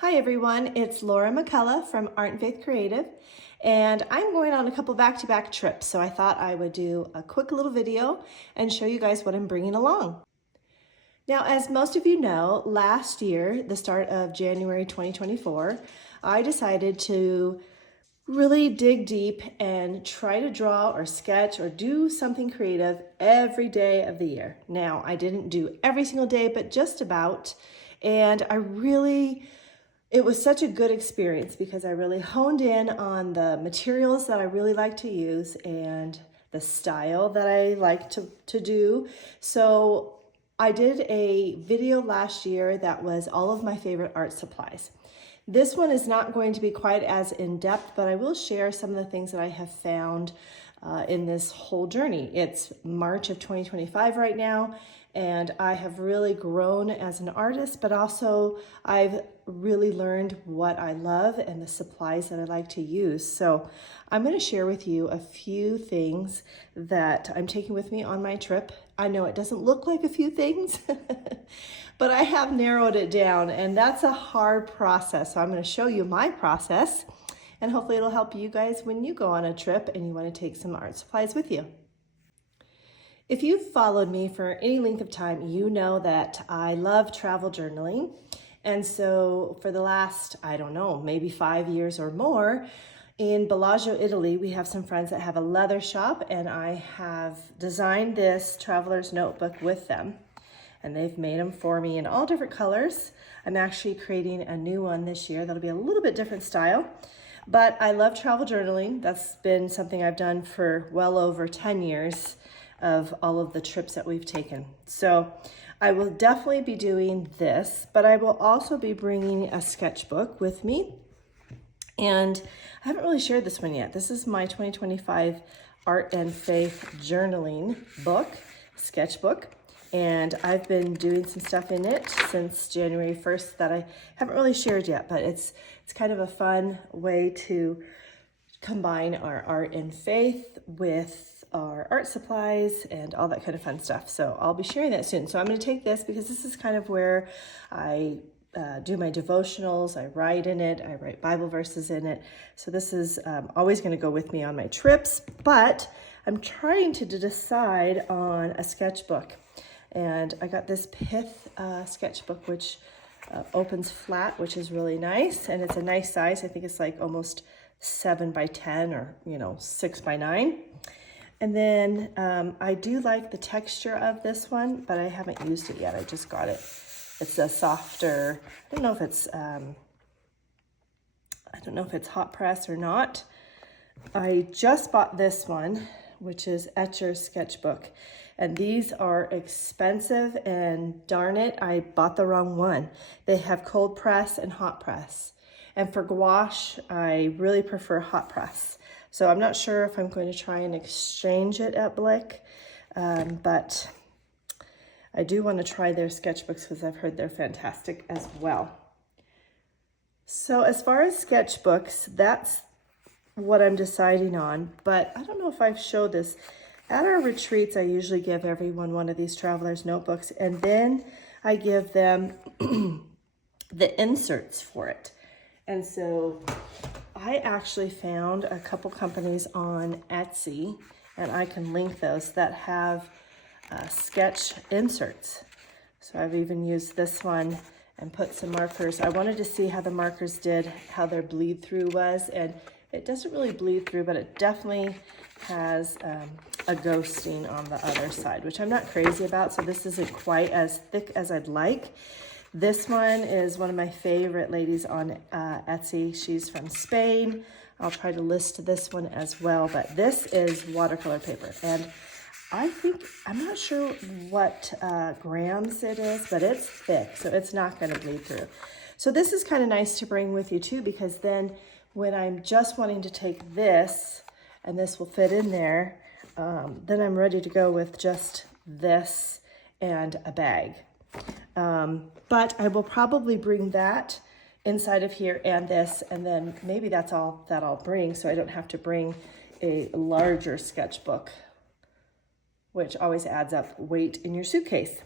Hi everyone, it's Laura McCullough from Art and Faith Creative, and I'm going on a couple back-to-back trips, so I thought I would do a quick little video and show you guys what I'm bringing along. Now, as most of you know, last year, the start of January 2024, I decided to really dig deep and try to draw or sketch or do something creative every day of the year. Now, I didn't do every single day, but just about, and it was such a good experience because I really honed in on the materials that I really like to use and the style that I like to do. So I did a video last year that was all of my favorite art supplies. This one is not going to be quite as in-depth, but I will share some of the things that I have found in this whole journey. It's March of 2025 right now, and I have really grown as an artist, but also I've really learned what I love and the supplies that I like to use. So I'm going to share with you a few things that I'm taking with me on my trip. I know it doesn't look like a few things, but I have narrowed it down, and that's a hard process. So I'm going to show you my process, and hopefully it'll help you guys when you go on a trip and you want to take some art supplies with you. If you've followed me for any length of time, you know that I love travel journaling. And so for the last, I don't know, maybe 5 years or more, in Bellagio, Italy, we have some friends that have a leather shop, and I have designed this traveler's notebook with them. And they've made them for me in all different colors. I'm actually creating a new one this year that'll be a little bit different style. But I love travel journaling. That's been something I've done for well over 10 years of all of the trips that we've taken. So I will definitely be doing this, but I will also be bringing a sketchbook with me. And I haven't really shared this one yet. This is my 2025 Art and Faith Journaling book, sketchbook. And I've been doing some stuff in it since January 1st that I haven't really shared yet, but it's kind of a fun way to combine our art and faith with our art supplies and all that kind of fun stuff. So I'll be sharing that soon. So I'm going to take this because this is kind of where I do my devotionals. I write in it. I write Bible verses in it. So this is always going to go with me on my trips, but I'm trying to decide on a sketchbook. And I got this Pith sketchbook, which opens flat, which is really nice. And it's a nice size. I think it's like almost 7 by 10 or, 6 by 9. And then I do like the texture of this one, but I haven't used it yet. I just got it. It's a softer, I don't know if it's hot press or not. I just bought this one, which is Etcher Sketchbook. And these are expensive, and darn it, I bought the wrong one. They have cold press and hot press. And for gouache, I really prefer hot press. So I'm not sure if I'm going to try and exchange it at Blick, but I do want to try their sketchbooks because I've heard they're fantastic as well. So as far as sketchbooks, that's what I'm deciding on, but I don't know if I've showed this. At our retreats, I usually give everyone one of these traveler's notebooks, and then I give them the inserts for it. And so I actually found a couple companies on Etsy, and I can link those, that have sketch inserts. So I've even used this one and put some markers. I wanted to see how the markers did, how their bleed through was, and it doesn't really bleed through, but it definitely has a ghosting on the other side, which I'm not crazy about, so this isn't quite as thick as I'd like. This one is one of my favorite ladies on Etsy. She's from Spain. I'll try to list this one as well, but this is watercolor paper, and I'm not sure what grams it is, but it's thick, so it's not going to bleed through. So this is kind of nice to bring with you too, because then when I'm just wanting to take this, and this will fit in there, then I'm ready to go with just this and a bag. But I will probably bring that inside of here and this, and then maybe that's all that I'll bring, so I don't have to bring a larger sketchbook, which always adds up weight in your suitcase.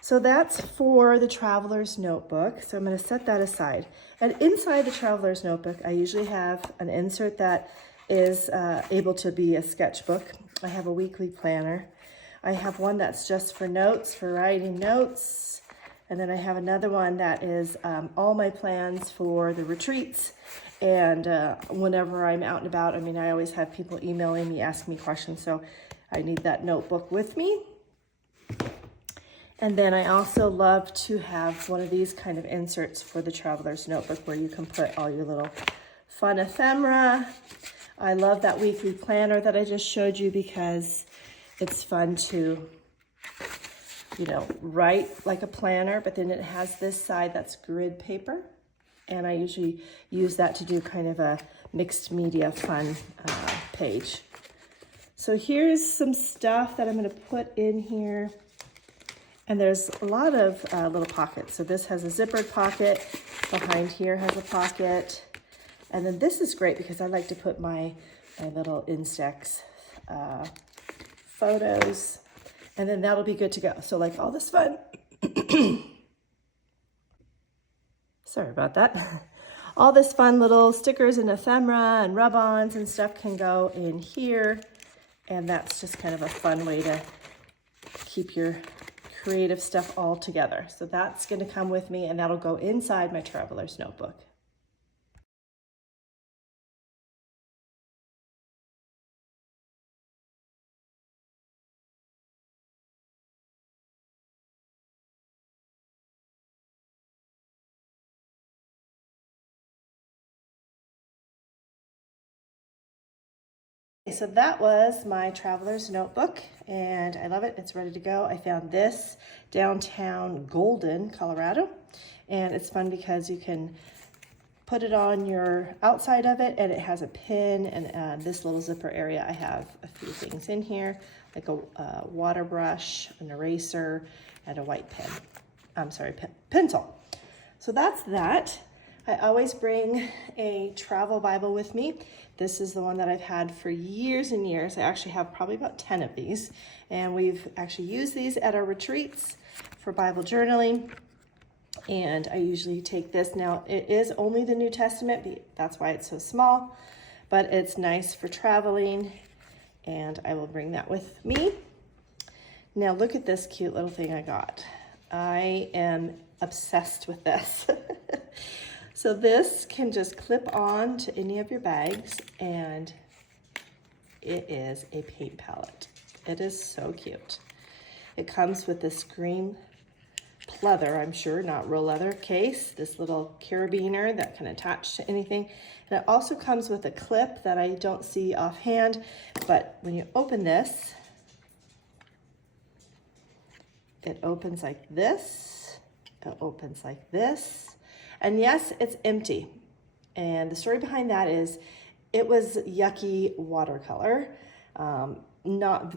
So that's for the traveler's notebook. So I'm going to set that aside. And inside the traveler's notebook, I usually have an insert that is able to be a sketchbook. I have a weekly planner. I have one that's just for notes, for writing notes. And then I have another one that is all my plans for the retreats. And whenever I'm out and about, I mean, I always have people emailing me, asking me questions. So I need that notebook with me. And then I also love to have one of these kind of inserts for the traveler's notebook where you can put all your little fun ephemera. I love that weekly planner that I just showed you because it's fun to, you know, write like a planner, but then it has this side that's grid paper. And I usually use that to do kind of a mixed media fun page. So here's some stuff that I'm going to put in here. And there's a lot of little pockets. So this has a zippered pocket. Behind here has a pocket. And then this is great because I like to put my little insects photos. And then that'll be good to go. So like all this fun. Sorry about that. All this fun little stickers and ephemera and rub-ons and stuff can go in here. And that's just kind of a fun way to keep your creative stuff all together. So that's going to come with me and that'll go inside my traveler's notebook. So that was my traveler's notebook and I love it. It's ready to go. I found this downtown Golden, Colorado, and it's fun because you can put it on your outside of it and it has a pin and this little zipper area. I have a few things in here like a water brush, an eraser, and a white pen. I'm sorry, pencil. So that's that. I always bring a travel Bible with me. This is the one that I've had for years and years. I actually have probably about 10 of these. And we've actually used these at our retreats for Bible journaling. And I usually take this. Now, it is only the New Testament. That's why it's so small. But it's nice for traveling. And I will bring that with me. Now, look at this cute little thing I got. I am obsessed with this. So this can just clip on to any of your bags and it is a paint palette. It is so cute. It comes with this green pleather, I'm sure, not real leather case, this little carabiner that can attach to anything. And it also comes with a clip that I don't see offhand, but when you open this, it opens like this, it opens like this. And yes, it's empty. And the story behind that is it was yucky watercolor, not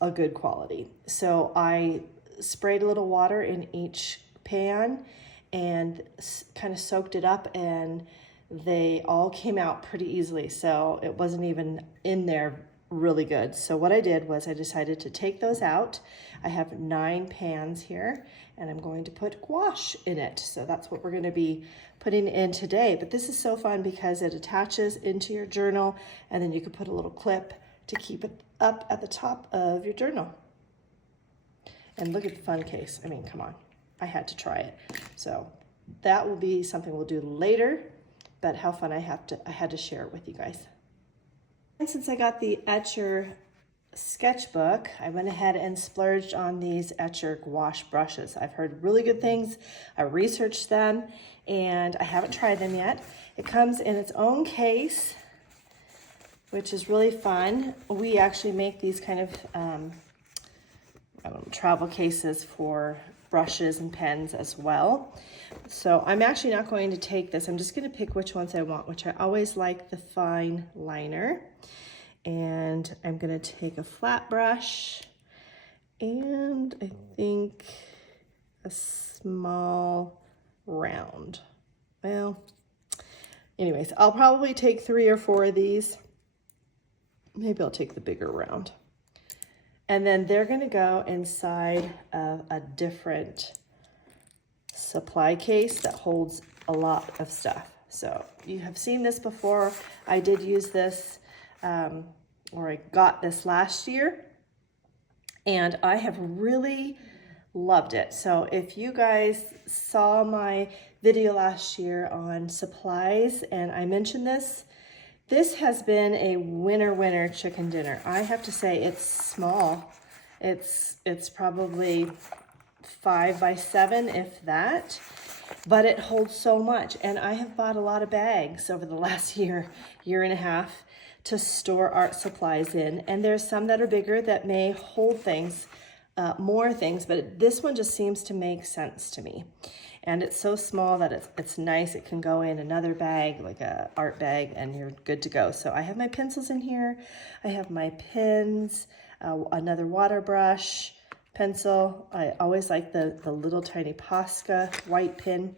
a good quality. So I sprayed a little water in each pan and kind of soaked it up and they all came out pretty easily. So it wasn't even in there really good. So what I did was I decided to take those out. I have 9 pans here and I'm going to put gouache in it. So that's what we're going to be putting in today. But this is so fun because it attaches into your journal and then you can put a little clip to keep it up at the top of your journal. And look at the fun case. I mean, come on, I had to try it. So that will be something we'll do later, but how fun I had to share it with you guys. And since I got the Etcher sketchbook, I went ahead and splurged on these Etcher gouache brushes. I've heard really good things. I researched them and I haven't tried them yet. It comes in its own case, which is really fun. We actually make these kind of travel cases for brushes and pens as well. So I'm actually not going to take this. I'm just going to pick which ones I want, which I always like the fine liner. And I'm going to take a flat brush and I think a small round. Well, anyways, I'll probably take 3 or 4 of these. Maybe I'll take the bigger round. And then they're gonna go inside of a different supply case that holds a lot of stuff. So you have seen this before. I did use this, or I got this last year, and I have really loved it. So if you guys saw my video last year on supplies and I mentioned this, this has been a winner chicken dinner. I have to say it's small. It's probably 5 by 7, if that, but it holds so much. And I have bought a lot of bags over the last year and a half to store art supplies in. And there's some that are bigger that may hold things, more things, but this one just seems to make sense to me. And it's so small that it's nice. It can go in another bag, like a art bag, and you're good to go. So I have my pencils in here. I have my pens, another water brush, pencil. I always like the little tiny Posca white pen.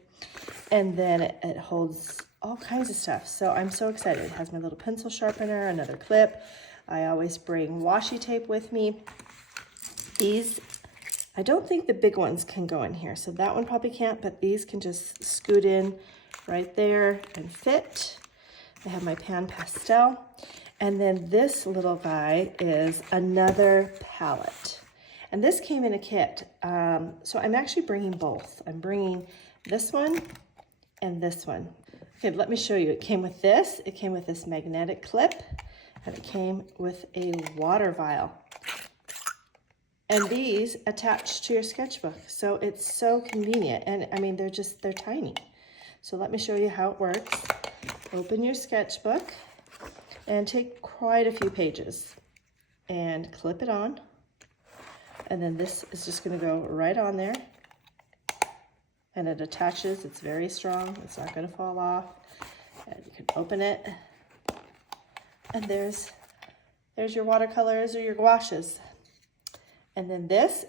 And then it holds all kinds of stuff. So I'm so excited. It has my little pencil sharpener, another clip. I always bring washi tape with me. These, I don't think the big ones can go in here, so that one probably can't, but these can just scoot in right there and fit. I have my pan pastel. And then this little guy is another palette. And this came in a kit, so I'm actually bringing both. I'm bringing this one and this one. Okay, let me show you. It came with this magnetic clip, and it came with a water vial. And these attach to your sketchbook. So it's so convenient. And I mean, they're tiny. So let me show you how it works. Open your sketchbook and take quite a few pages and clip it on. And then this is just gonna go right on there. And it attaches, it's very strong. It's not gonna fall off. And you can open it. And there's your watercolors or your gouaches. And then this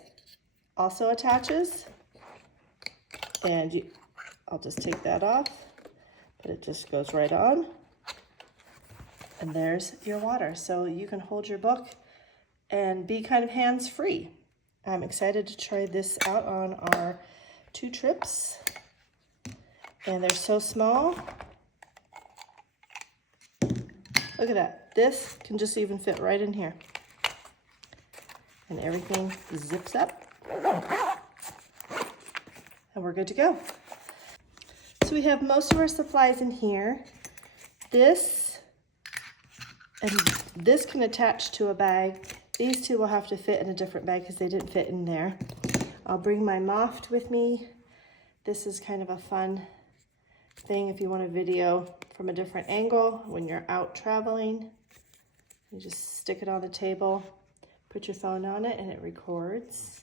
also attaches, and I'll just take that off, but it just goes right on. And there's your water. So you can hold your book and be kind of hands-free. I'm excited to try this out on our 2 trips. And they're so small. Look at that. This can just even fit right in here. And everything zips up, and we're good to go. So we have most of our supplies in here. This can attach to a bag. These 2 will have to fit in a different bag because they didn't fit in there. I'll bring my Moft with me. This is kind of a fun thing if you want a video from a different angle when you're out traveling. You just stick it on the table. Put your phone on it and it records.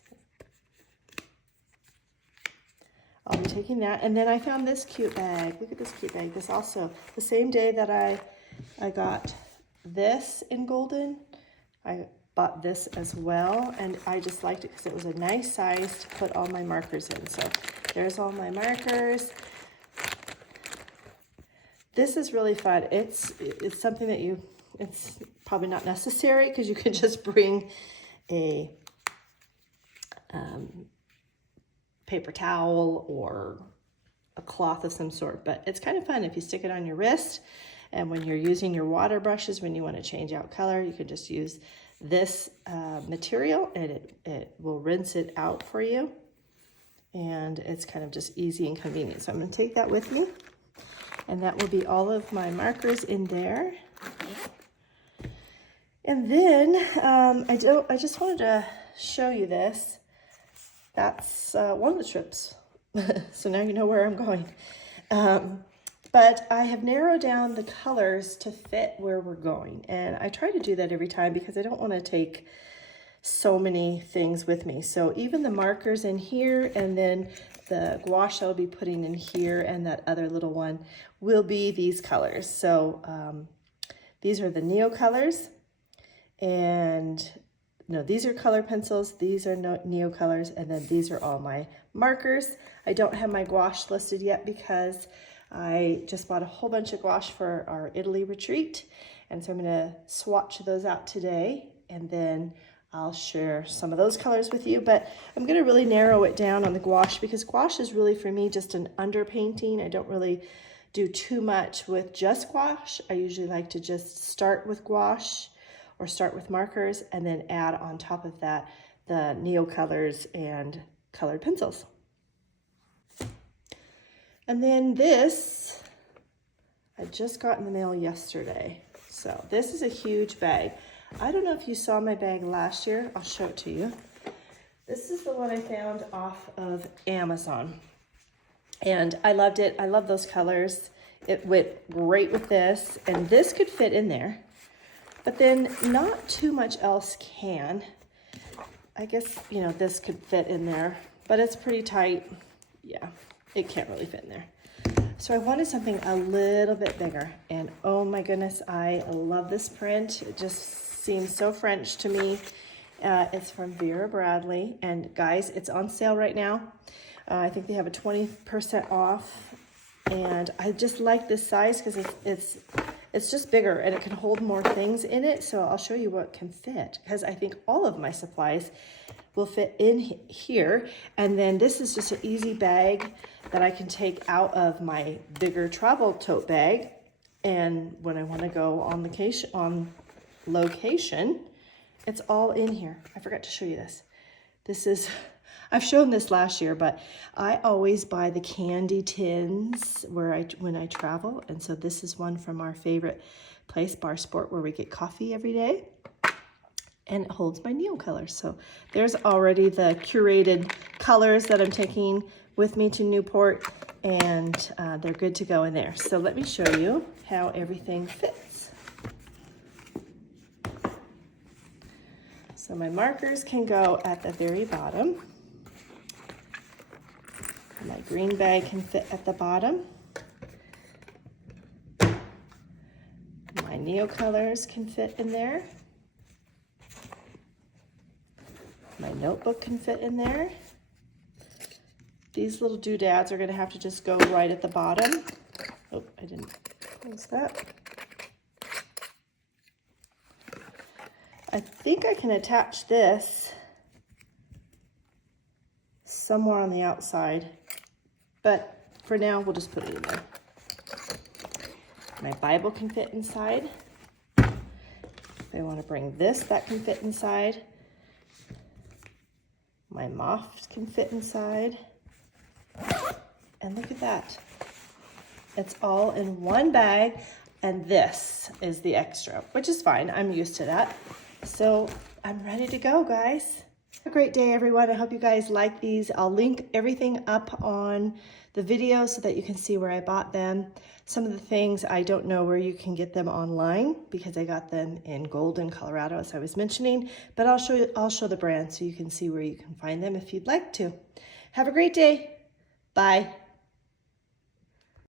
I'll be taking that. And then I found this cute bag. Look at this cute bag. This also, the same day that I got this in golden, I bought this as well. And I just liked it because it was a nice size to put all my markers in. So there's all my markers. This is really fun. It's something that it's probably not necessary because you can just bring a paper towel or a cloth of some sort, but it's kind of fun if you stick it on your wrist. And when you're using your water brushes, when you want to change out color, you could just use this material and it will rinse it out for you. And it's kind of just easy and convenient. So I'm going to take that with me, and that will be all of my markers in there. And then I just wanted to show you this. That's one of the trips. So now you know where I'm going. But I have narrowed down the colors to fit where we're going. And I try to do that every time because I don't want to take so many things with me. So even the markers in here, and then the gouache I'll be putting in here, and that other little one will be these colors. So these are the Neo colors. And no, these are color pencils, these are Neo colors, and then these are all my markers. I don't have my gouache listed yet because I just bought a whole bunch of gouache for our Italy retreat. And so I'm gonna swatch those out today, and then I'll share some of those colors with you, but I'm gonna really narrow it down on the gouache because gouache is really for me just an underpainting. I don't really do too much with just gouache. I usually like to just start with gouache or start with markers and then add on top of that the neo colors and colored pencils. And then this, I just got in the mail yesterday. So this is a huge bag. I don't know if you saw my bag last year. I'll show it to you. This is the one I found off of Amazon. And I loved it. I love those colors. It went great with this. And this could fit in there. But then not too much else can. I guess, you know, this could fit in there. But it's pretty tight. Yeah, it can't really fit in there. So I wanted something a little bit bigger. And oh my goodness, I love this print. It just seems so French to me. It's from Vera Bradley. And guys, it's on sale right now. I think they have a 20% off. And I just like this size because it's just bigger and it can hold more things in it. So I'll show you what can fit because I think all of my supplies will fit in here. And then this is just an easy bag that I can take out of my bigger travel tote bag. And when I want to go on location, it's all in here. I forgot to show you this. This is, I've shown this last year, but I always buy the candy tins when I travel. And so this is one from our favorite place, Bar Sport, where we get coffee every day. And it holds my neo colors. So there's already the curated colors that I'm taking with me to Newport, and they're good to go in there. So let me show you how everything fits. So my markers can go at the very bottom. My green bag can fit at the bottom. My neo colors can fit in there. My notebook can fit in there. These little doodads are going to have to just go right at the bottom. Oh, I didn't close that. I think I can attach this somewhere on the outside, but for now we'll just put it in there. My Bible can fit inside. If I want to bring this, that can fit inside. My moth can fit inside. And look at that. It's all in one bag, and this is the extra, which is fine. I'm used to that. So I'm ready to go, guys. Have a great day, everyone. I hope you guys like these. I'll link everything up on the video so that you can see where I bought them. Some of the things I don't know where you can get them online because I got them in Golden, Colorado, as I was mentioning, but I'll show the brand so you can see where you can find them if you'd like to. Have a great day. Bye.